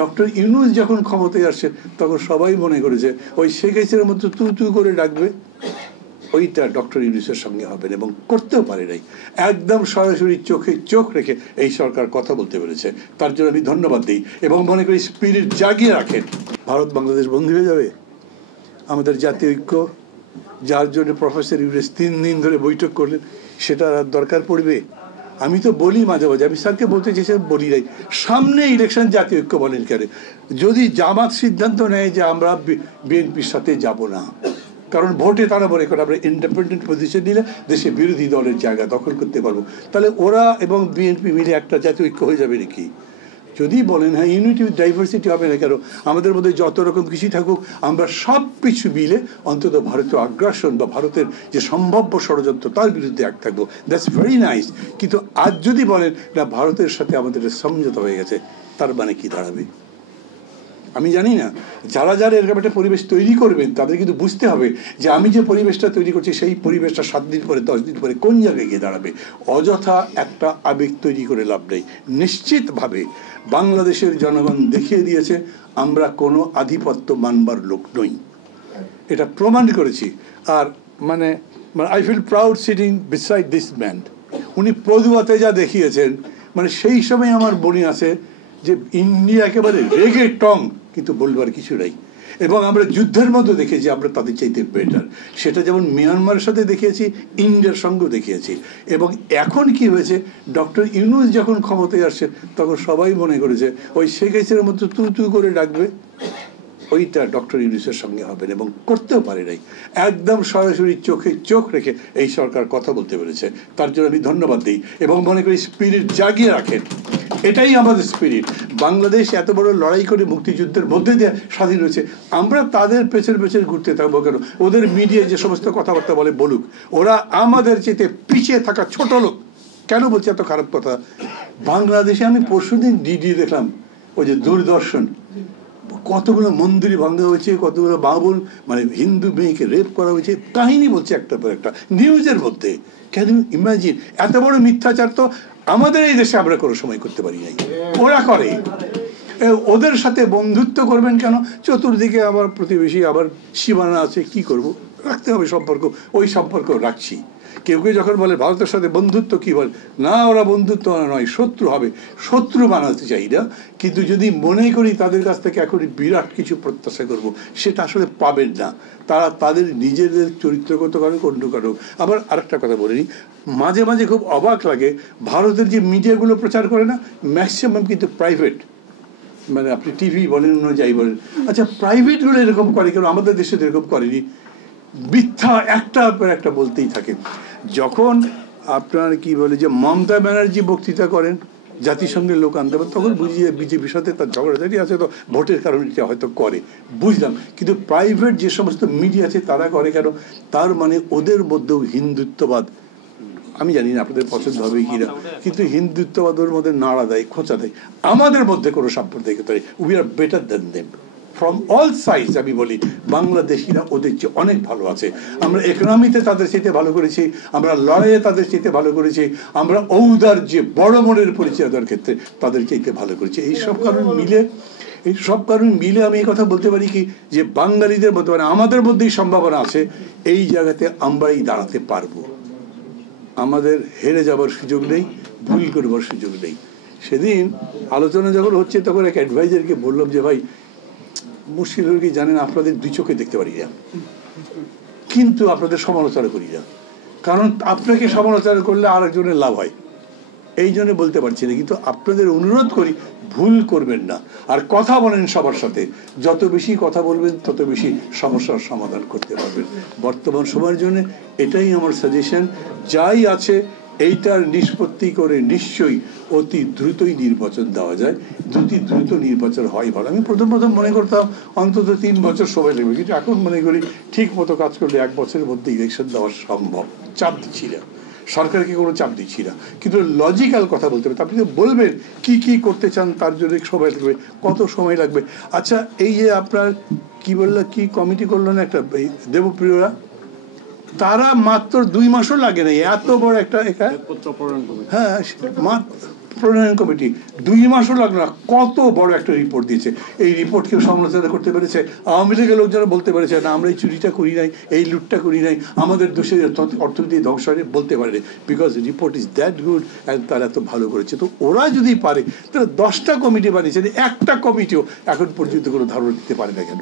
Doctor Yunus যখন ক্ষমতায় আসছে তখন সবাই মনে করেছে ওই শেখ হাসিনার মতো তু তু করে ডাকবে, ওইটা ডক্টর ইউনূসের সঙ্গে হবে এবং করতেও পারে নাই। একদম সরাসরি চোখে চোখ রেখে এই সরকার কথা বলতে পেরেছে, তার জন্য আমি ধন্যবাদ দিই এবং মনে করি স্পিরিট জাগিয়ে রাখেন। ভারত বাংলাদেশ বন্ধু হয়ে যাবে, আমাদের জাতীয় ঐক্য যার জন্য প্রফেসর ইউনূস 3 দিন ধরে বৈঠক করলেন সেটা দরকার পড়বে। আমি তো বলি মাঝে মাঝে, আমি স্যারকে বলতে চেয়েছিলাম বলি নাই, সামনে ইলেকশন জাতীয় ঐক্য বলেন কেন? যদি জামাত সিদ্ধান্ত নেয় যে আমরা বিএনপির সাথে যাব না, কারণ ভোটে তারা মনে করে আমরা ইন্ডিপেন্ডেন্ট পজিশন নিলে দেশে বিরোধী দলের জায়গা দখল করতে পারবো, তাহলে ওরা এবং বিএনপি মিলে একটা জাতীয় ঐক্য হয়ে যাবে নাকি? যদি বলেন হ্যাঁ ইউনিটি উইথ ডাইভার্সিটি হবে না কেন, আমাদের মধ্যে যত রকম কিছু থাকুক আমরা সব কিছু মিলে অন্তত ভারতীয় আগ্রাসন বা ভারতের যে সম্ভাব্য ষড়যন্ত্র তার বিরুদ্ধে এক থাকবো, দ্যাটস ভেরি নাইস। কিন্তু আজ যদি বলেন না ভারতের সাথে আমাদের সমঝোতা হয়ে গেছে, তার মানে কি দাঁড়াবে? আমি জানি না, যারা যারা এরকম একটা পরিবেশ তৈরি করবেন তাদের কিন্তু বুঝতে হবে যে আমি যে পরিবেশটা তৈরি করছি সেই পরিবেশটা 7 দিন পরে 10 দিন পরে কোন জায়গায় গিয়ে দাঁড়াবে। অযথা একটা আবেগ তৈরি করে লাভ নেই। নিশ্চিতভাবে বাংলাদেশের জনগণ দেখিয়ে দিয়েছে আমরা কোনো আধিপত্য মানবার লোক নই, এটা প্রমাণ করেছি। আর মানে I feel proud sitting beside this man. উনি পদুয়াতে যা দেখিয়েছেন, মানে সেই সময় আমার মনে আছে যে ইন্ডিয়া একেবারে রেগে টং, কিন্তু বলবার কিছু নাই। এবং আমরা যুদ্ধের মধ্যে দেখেছি আমরা তাদের চাইতে বেটার, সেটা যেমন মিয়ানমারের সাথে দেখিয়েছি, ইন্ডিয়ার সঙ্গেও দেখিয়েছি। এবং এখন কি হয়েছে, ডক্টর ইউনূস যখন ক্ষমতায় আসছে তখন সবাই মনে করেছে ওই শেখ হাসিনার মতো তু তু করে ডাকবে, ওইটা ডক্টর ইউনূসের সঙ্গে হবে এবং করতেও পারে নাই। একদম সরাসরি চোখে চোখ রেখে এই সরকার কথা বলতে পেরেছে, তার জন্য আমি ধন্যবাদ দিই এবং মনে করি স্পিরিট জাগিয়ে রাখেন। এটাই আমাদের স্পিরিট। বাংলাদেশ এত বড় লড়াই করে মুক্তিযুদ্ধের মধ্যে দিয়ে স্বাধীন হয়েছে, আমরা তাদের পেছনে পেছনে ঘুরতে থাকবো কেন? ওদের মিডিয়ায় যে সমস্ত কথাবার্তা বলে বলুক, ওরা আমাদের চেয়ে পিছিয়ে থাকা ছোট লোক। কেন বলছে এত খারাপ কথা? বাংলাদেশে আমি পরশুদিন ডিডি দেখলাম, ওই যে দূরদর্শন, কতগুলো মন্দির ভাঙা হয়েছে, কতগুলো বাবুল মানে হিন্দু মেয়েকে রেপ করা হয়েছে, কাহিনী বলছে একটার পর একটা নিউজের মধ্যে। Can you imagine? এত বড় মিথ্যাচার তো আমাদের এই দেশে আমরা কোনো সময় করতে পারি নাই, ওরা করে। ওদের সাথে বন্ধুত্ব করবেন কেন? চতুর্দিকে আবার প্রতিবেশী, আবার সীমানা আছে, কি করব? রাখতে হবে সম্পর্ক, ওই সম্পর্ক রাখছি। কেউ কেউ যখন বলে ভারতের সাথে বন্ধুত্ব, কি বলে না, ওরা বন্ধুত্ব নয়, শত্রু হবে। শত্রু বানাতে চাই না, কিন্তু যদি মনে করি তাদের কাছ থেকে এখন বিরাট কিছু প্রত্যাশা করব, সেটা আসলে পাবেন না। তারা তাদের নিজেদের চরিত্রগত কারণ অন্য কারণ। আবার আরেকটা কথা বলিনি, মাঝে মাঝে খুব অবাক লাগে, ভারতের যে মিডিয়াগুলো প্রচার করে না, ম্যাক্সিমাম কিন্তু প্রাইভেট, মানে আপনি টিভি বলেন অন্য যাই বলেন, আচ্ছা প্রাইভেটগুলো এরকম করে কেন? আমাদের দেশে তো এরকম করেনি। মিথ্যা একটার পর একটা বলতেই থাকে। যখন আপনার কি বলে যে মমতা ব্যানার্জি বক্তৃতা করেন, জাতিসংঘের লোক আনতে পারেন, তখন বুঝি বিজেপির সাথে তার ঝগড়াঝাটি আছে, তো ভোটের কারণে এটা হয়তো করে, বুঝলাম। কিন্তু প্রাইভেট যে সমস্ত মিডিয়া আছে তারা করে কেন? তার মানে ওদের মধ্যেও হিন্দুত্ববাদ, আমি জানি না আপনাদের পছন্দ হবে কিনা, কিন্তু হিন্দুত্ববাদ ওর মধ্যে নাড়া দেয়, খোঁচা দেয়। আমাদের মধ্যে কোনো সাম্প্রদায়িকতা নেই, we are better then them from all sides. আমি বলি বাংলাদেশিরা ওদের চেয়ে অনেক ভালো আছে। আমরা ইকোনমিতে তাদের চাইতে ভালো করেছি, আমরা লড়াইয়ে তাদের চাইতে ভালো করেছি, আমরা ঔদার যে বড় মনের পরিচয় দেওয়ার ক্ষেত্রে তাদের চাইতে ভালো করেছি। এই সব কারণ মিলে আমি এই কথা বলতে পারি কি, যে বাঙালিদের মধ্যে মানে আমাদের মধ্যেই সম্ভাবনা আছে, এই জায়গাতে আমরাই দাঁড়াতে পারবো। আমাদের হেরে যাবার সুযোগ নেই, ভুল করবার সুযোগ নেই। সেদিন আলোচনা যখন হচ্ছে তখন এক অ্যাডভাইজারকে বললাম যে ভাই, মুশকিল হল কি জানেন, আপনাদের দুই চোখে দেখতে পারি না, কিন্তু আপনাদের সমালোচনা করি না, কারণ আপনাকে সমালোচনা করলে আরেকজনের লাভ হয়, এই জন্য বলতে পারছি না। কিন্তু আপনাদের অনুরোধ করি ভুল করবেন না, আর কথা বলেন সবার সাথে। যত বেশি কথা বলবেন তত বেশি সমস্যার সমাধান করতে পারবেন। বর্তমান সময়ের জন্য এটাই আমার সাজেশন। যাই আছে এইটার নিষ্পত্তি করে নিশ্চয়ই অতি দ্রুতই নির্বাচন দেওয়া যায়, দ্রুত নির্বাচন হয় ভালো। আমি প্রথম মনে করতাম অন্তত 3 বছর সময় লাগবে, কিন্তু এখন মনে করি ঠিক মতো কাজ করলে 1 বছরের মধ্যে ইলেকশন দেওয়া সম্ভব। চাপ দিচ্ছি না, সরকারকে কোনো চাপ দিচ্ছি না, কিন্তু লজিক্যাল কথা বলতে হবে। আপনি বলবেন কি করতে চান, তার জন্য সময় লাগবে, কত সময় লাগবে। আচ্ছা, এই যে আপনার কি বললো, কি কমিটি করলো না একটা দেবপ্রিয়রা, তারা মাত্র 2 মাসও লাগে না, এত বড় একটা হ্যাঁ প্রণয়ন কমিটি 2 মাসও লাগলো না, কত বড় একটা রিপোর্ট দিয়েছে। এই রিপোর্ট কেউ সমালোচনা করতে পেরেছে? আওয়ামী লীগের লোকজনরা বলতে পেরেছে না আমরা এই চুরিটা করি নাই, এই লুটটা করি নাই, আমাদের দেশে অর্থনীতি ধ্বংস হয়নি, বলতে পারেনি, because report is that good and তারা এত ভালো করেছে। তো ওরা যদি পারে তাহলে 10টা কমিটি বানিয়েছে, একটা কমিটিও এখন পর্যন্ত কোনো ধারণা দিতে পারে না কেন?